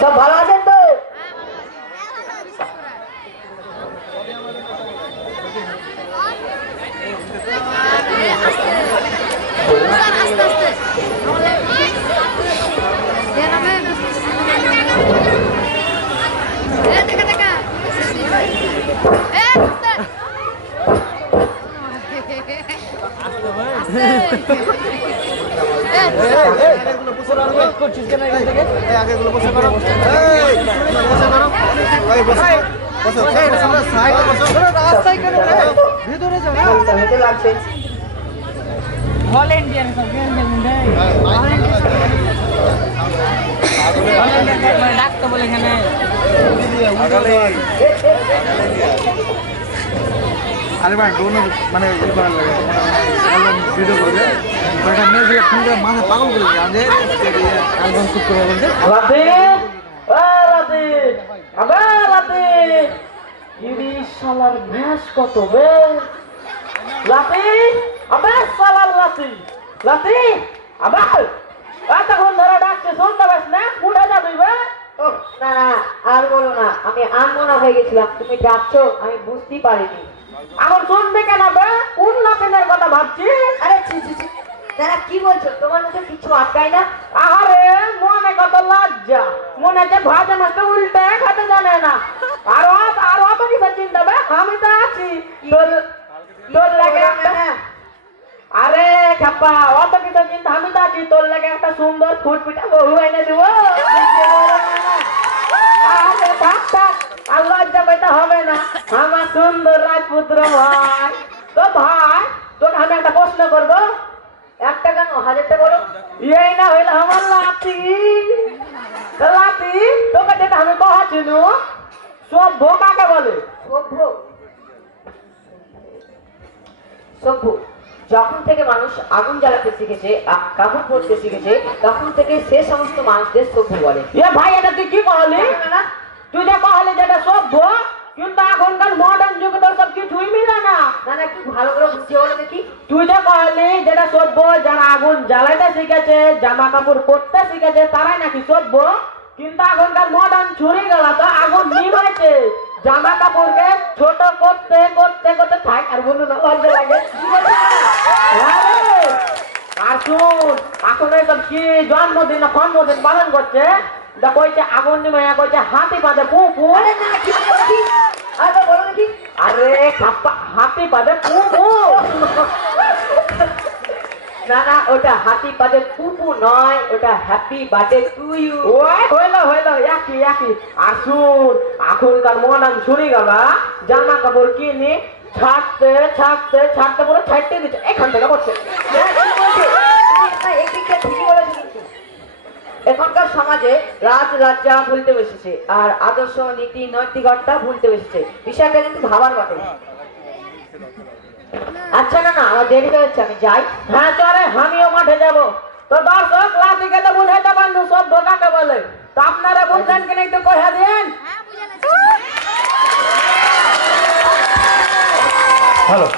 সব ভালো আছেন তো? ডাকতে বলে এখানে আরে ভাই কোনো মানে ই করার লাগে ভিডিও করবে ওটা মেয়ে ফোন করে মাথা পাগল করে যায় যে একদম চুপ করে বলছে রাতে রাতে আবার রাতে ইডি শালার ঘাস কত বে রাতে আবার শালার রাতে রাতে আবার এতক্ষণ ধরে ডাকছে শুনতে পাস না উঠে যাবি বে ও না না আর বলো না আমি আনমনা হয়ে গেছিলাম তুমি ডাকছো আমি বুঝতেই পারিনি আমার শুনবে কেন বে কোন লাপেনের কথা ভাবছি আরে ছি ছি ছি দাদা কি বলছো তোমার মুখে কিছু আটকায় না আরে মনে কত লজ্জা মনে হচ্ছে ভাজা মাছটা উল্টে খেতে জানে না আর অত কিছু চিন্তা বে আমি তো আছি তোর লাগে আরে খাপ্পা অত কিছু চিন্তা আমি তো আছি তোর লাগে একটা সুন্দর ফুটপিটা বহু এনে দেবো আরে থাক থাক আর লজ্জা পেতে হবে না আমার সুন্দর রাজপুত্র ভাই তো ভাই তোকে আমি একটা প্রশ্ন করবো একটা কেন হাজারটা বলো এই না হইলে আমার লাতি লাতি তোকে যেটা আমি কহাছিল সভ্য কাকে বলে সভ্য সভ্য যখন থেকে মানুষ আগুন জ্বালাতে শিখেছে কাপড় পরতে শিখেছে তখন থেকে সে সমস্ত মানুষদের সভ্য বলে এ ভাই এটা তুই কি বললি তুই যে বললি যেটা সভ্য কিন্তু এখনকার মডার্ন যুগে তো সব কিছুই মিলে না না না একটু ভালো করে বুঝিয়ে বলে দেখি তুই যে বললি যেটা সভ্য যারা আগুন জ্বালাইতে শিখেছে জামা কাপড় পরতে শিখেছে তারাই নাকি সভ্য কিন্তু এখনকার মডার্ন ছুরি গেলা তো আগুন নিভাইছে জামা কাপড়কে ছোট করতে করতে করতে থাক আর বলুন না লজ্জা লাগে আর শুন এখন এইসব কি জন্মদিন না জন্মদিন পালন করছে কইছে আগুন নিমাইয়া কইছে হাতি বাঁধে পুপু আরে হাতি বাঁধে পুপু না না ওটা হাতি বাঁধে পুপু নয় ওটা হ্যাপি বার্থডে টু ইউ ওই হইলো হইলো একই একই আর শুন এখনকার মডার্ন ছুরি গেলা জামা কাপড় কিনে ছাড়তে ছাড়তে ছাড়তে পুরো ছাড়তে দিচ্ছে এখান থেকে বসছে এখনকার সমাজে রাজ রাজ্যা ভুলতে বসেছে আর আদর্শ নীতি নৈতিকতা ভুলতে বসেছে বিষয়টা কিন্তু ভাবার বটে আচ্ছা না না আমার দেরি হয়ে যাচ্ছে আমি যাই হ্যাঁ চলে আমিও মাঠে যাবো তো দর্শক লাঠিকে তো বুঝাইতে পারলো সব বোকাকে বলে তো আপনারা বুঝলেন কিনা একটু কহে দিন হ্যালো